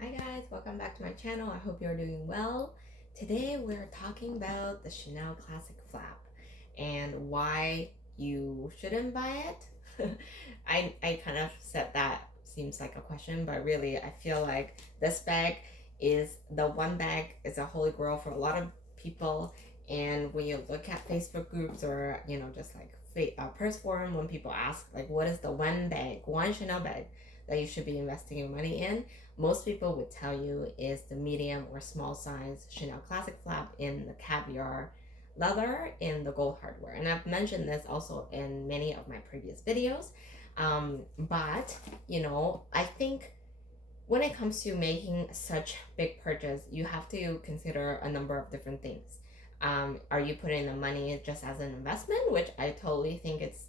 Hi guys, welcome back to my channel. I hope you're doing well. Today we're talking about the Chanel Classic Flap and why you shouldn't buy it. I kind of said that seems like a question, but really I feel like this bag is the one bag is a holy grail for a lot of people. And when you look at Facebook groups or just like purse forum, when people ask like what is the one bag, one Chanel bag that you should be investing your money in, most people would tell you is the medium or small size Chanel Classic Flap in the caviar leather in the gold hardware. And I've mentioned this also in many of my previous videos. But, I think when it comes to making such big purchase, you have to consider a number of different things. Are you putting the money just as an investment, which I totally think it's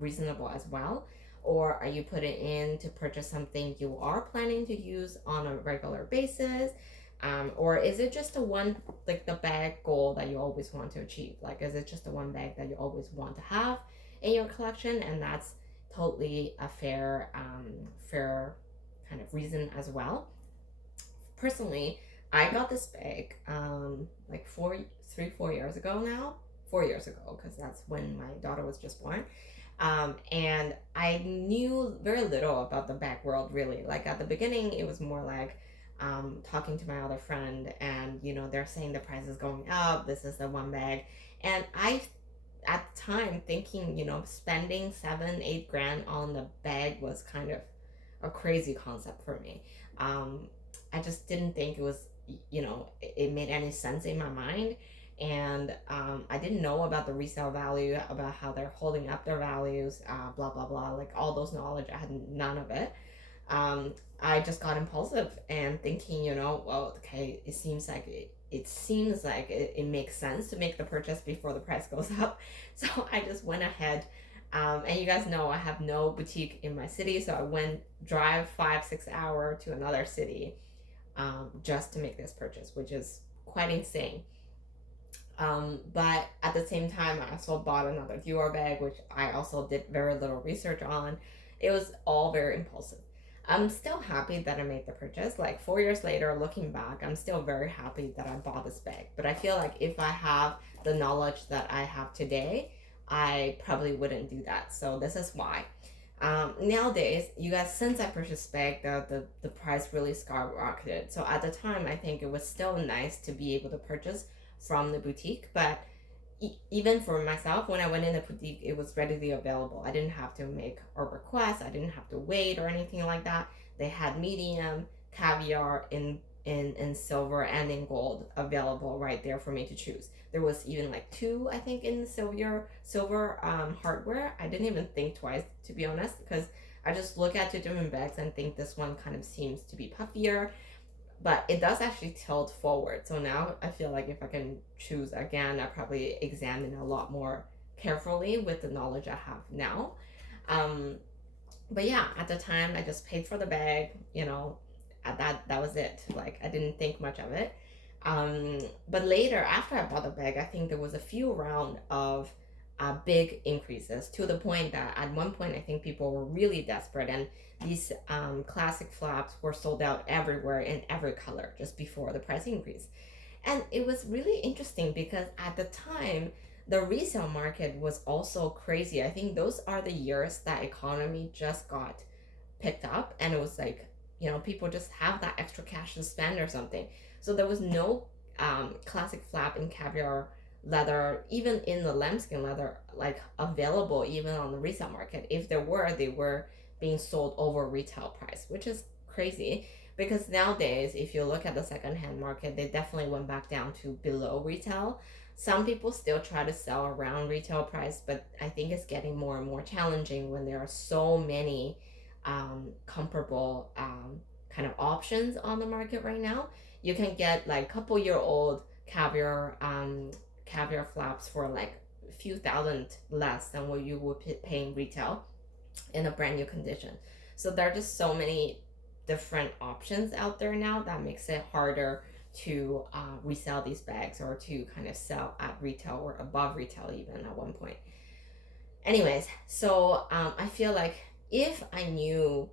reasonable as well? Or are you putting in to purchase something you are planning to use on a regular basis? Or is it just like the bag goal that you always want to achieve? Like, is it just the one bag that you always want to have in your collection? And that's totally a fair kind of reason as well. Personally, I got this bag like 4 years ago now. 4 years ago, because that's when my daughter was just born. And I knew very little about the bag world, really. Like at the beginning, it was more like talking to my other friend, and they're saying the price is going up. This is the one bag, and I at the time thinking, spending 7-8 grand on the bag was kind of a crazy concept for me. I just didn't think it was, it made any sense in my mind. And I didn't know about the resale value, about how they're holding up their values, blah, blah, blah. Like all those knowledge, I had none of it. I just got impulsive and thinking, well, okay, it makes sense to make the purchase before the price goes up. So I just went ahead. And you guys know I have no boutique in my city, so I went drive 5-6 hour to another city just to make this purchase, which is quite insane. But at the same time, I also bought another Dior bag, which I also did very little research on. It was all very impulsive. I'm still happy that I made the purchase. Like 4 years later, looking back, I'm still very happy that I bought this bag. But I feel like if I have the knowledge that I have today, I probably wouldn't do that. So this is why. Nowadays, you guys, since I purchased bag, the price really skyrocketed. So at the time, I think it was still nice to be able to purchase from the boutique, but even for myself, when I went in the boutique, it was readily available. I didn't have to make a request. I didn't have to wait or anything like that. They had medium, caviar in silver and in gold available right there for me to choose. There was even like two, I think, in silver hardware. I didn't even think twice, to be honest, because I just look at two different bags and think this one kind of seems to be puffier, but it does actually tilt forward. So now I feel like if I can choose again, I probably examine a lot more carefully with the knowledge I have now. Um, but yeah, at the time I just paid for the bag. That was it. Like I didn't think much of it. But later, after I bought the bag, I think there was a few round of big increases to the point that at one point I think people were really desperate, and these classic flaps were sold out everywhere in every color just before the price increase. And it was really interesting because at the time the resale market was also crazy. I think those are the years that economy just got picked up, and it was like, people just have that extra cash to spend or something. So there was no classic flap in caviar leather, even in the lambskin leather, like available even on the resale market. If there were, they were being sold over retail price, which is crazy because nowadays, if you look at the secondhand market, they definitely went back down to below retail. Some people still try to sell around retail price, but I think it's getting more and more challenging when there are so many comparable kind of options on the market right now. You can get like couple-year-old caviar flaps for like a few thousand less than what you would pay in retail in a brand new condition. So there are just so many different options out there now that makes it harder to resell these bags or to kind of sell at retail or above retail even at one point. Anyways, so I feel like if I knew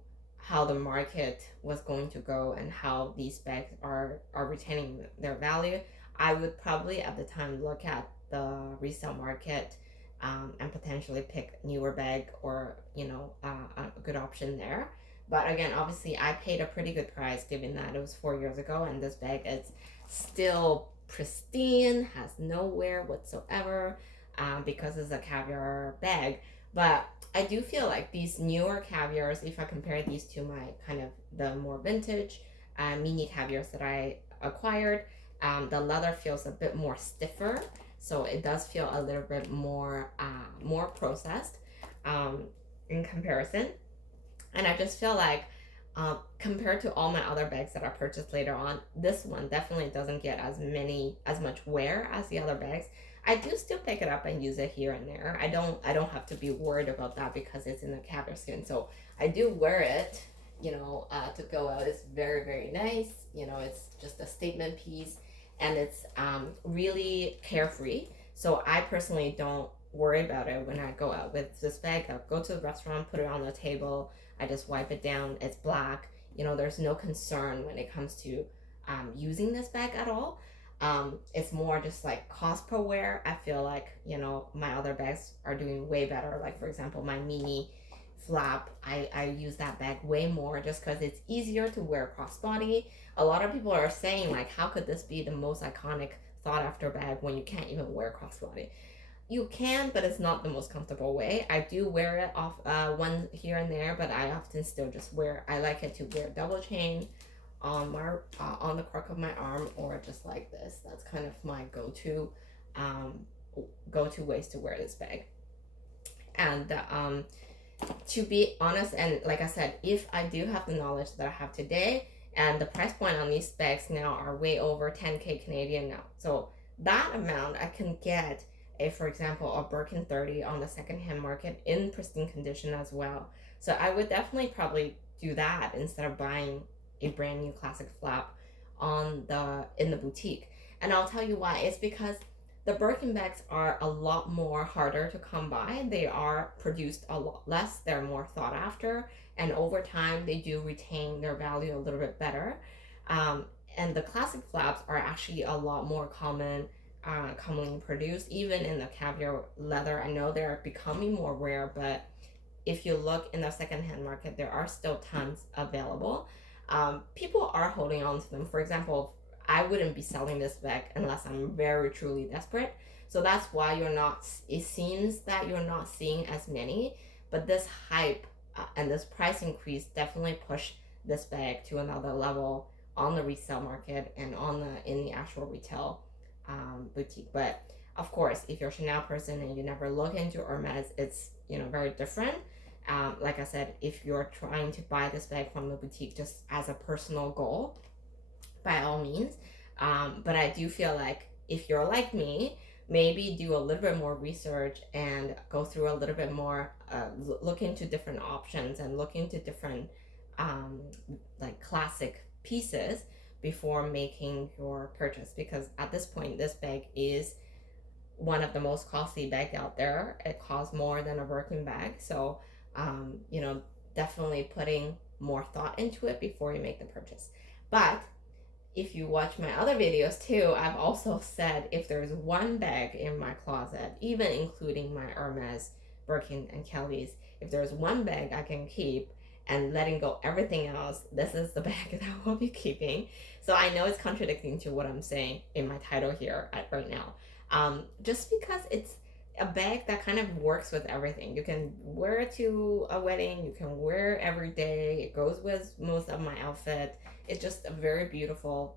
how the market was going to go and how these bags are retaining their value, I would probably at the time look at the resale market, and potentially pick newer bag, or a good option there. But again, obviously, I paid a pretty good price given that it was 4 years ago, and this bag is still pristine, has no wear whatsoever, because it's a caviar bag. But I do feel like these newer caviars, if I compare these to my kind of the more vintage mini caviars that I acquired, the leather feels a bit more stiffer, so it does feel a little bit more processed, in comparison. And I just feel like, compared to all my other bags that I purchased later on, this one definitely doesn't get as much wear as the other bags. I do still pick it up and use it here and there. I don't have to be worried about that because it's in a caviar skin. So I do wear it, to go out. It's very, very nice. It's just a statement piece, and it's really carefree. So I personally don't worry about it when I go out with this bag. I'll go to the restaurant, put it on the table, I just wipe it down. It's black. There's no concern when it comes to using this bag at all. It's more just like cost per wear. I feel like, my other bags are doing way better. Like, for example, my mini flap, I use that bag way more just because it's easier to wear crossbody. A lot of people are saying, like, how could this be the most iconic sought after bag when you can't even wear crossbody? You can, but it's not the most comfortable way. I do wear it off one here and there, but I often still just wear. I like it to wear double chain on my on the crook of my arm, or just like this. That's kind of my um, go-to ways to wear this bag. And to be honest, and like I said, if I do have the knowledge that I have today, and the price point on these bags now are way over 10K Canadian now, so that amount I can get a, for example, a Birkin 30 on the secondhand market in pristine condition as well. So I would definitely probably do that instead of buying a brand new classic flap in the boutique. And I'll tell you why. It's because the Birkin bags are a lot more harder to come by. They are produced a lot less. They're more sought after, and over time they do retain their value a little bit better. Um, and the classic flaps are actually a lot more commonly produced, even in the caviar leather. I know they're becoming more rare, but if you look in the secondhand market, there are still tons available. People are holding on to them. For example, I wouldn't be selling this bag unless I'm very truly desperate. So that's why it seems that you're not seeing as many, but this hype and this price increase definitely push this bag to another level on the resale market and in the actual retail boutique. But of course, if you're a Chanel person and you never look into Hermes, it's very different. Like I said, if you're trying to buy this bag from the boutique just as a personal goal, by all means. But I do feel like if you're like me, maybe do a little bit more research and go through a little bit more, look into different options and look into different um, like classic pieces before making your purchase, because at this point this bag is one of the most costly bags out there. It costs more than a Birkin bag, so definitely putting more thought into it before you make the purchase. But if you watch my other videos too, I've also said if there's one bag in my closet, even including my Hermes, Birkin, and Kelly's, if there's one bag I can keep and letting go everything else, this is the bag that I will be keeping. So I know it's contradicting to what I'm saying in my title here right now. Just because it's a bag that kind of works with everything. You can wear it to a wedding, you can wear it every day, it goes with most of my outfit. It's just a very beautiful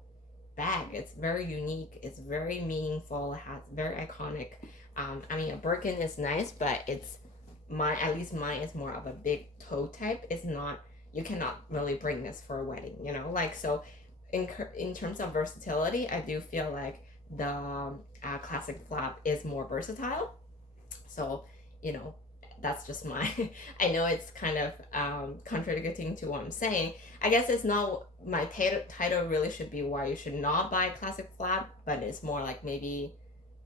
bag. It's very unique, it's very meaningful, it has very iconic. A Birkin is nice, but at least mine is more of a big toe type. It's not, you cannot really bring this for a wedding, so in terms of versatility, I do feel like the classic flap is more versatile. So, that's just my, I know it's kind of contradicting to what I'm saying. I guess it's not, my title really should be why you should not buy a classic flap, but it's more like maybe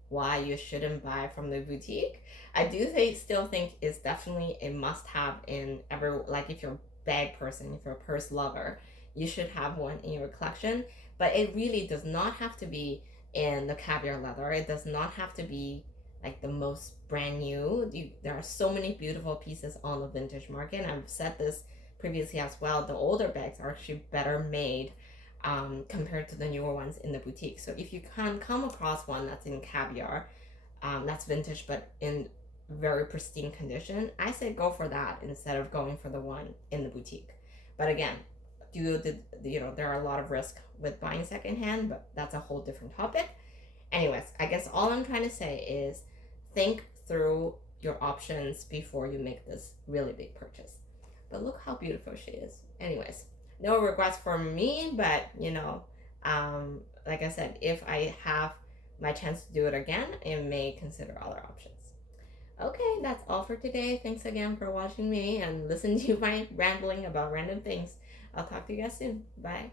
why you shouldn't buy from the boutique. I do still think it's definitely a must have in every, like if you're bag person, if you're a purse lover, you should have one in your collection. But it really does not have to be in the caviar leather. It does not have to be like the most brand new. There are so many beautiful pieces on the vintage market. And I've said this previously as well. The older bags are actually better made compared to the newer ones in the boutique. So if you can come across one that's in caviar, that's vintage but in very pristine condition, I say go for that instead of going for the one in the boutique. But again, there are a lot of risk with buying secondhand, but that's a whole different topic. Anyways, I guess all I'm trying to say is think through your options before you make this really big purchase. But look how beautiful she is. Anyways, no regrets for me, but like I said, if I have my chance to do it again, I may consider other options. Okay, that's all for today. Thanks again for watching me and listening to my rambling about random things. I'll talk to you guys soon. Bye.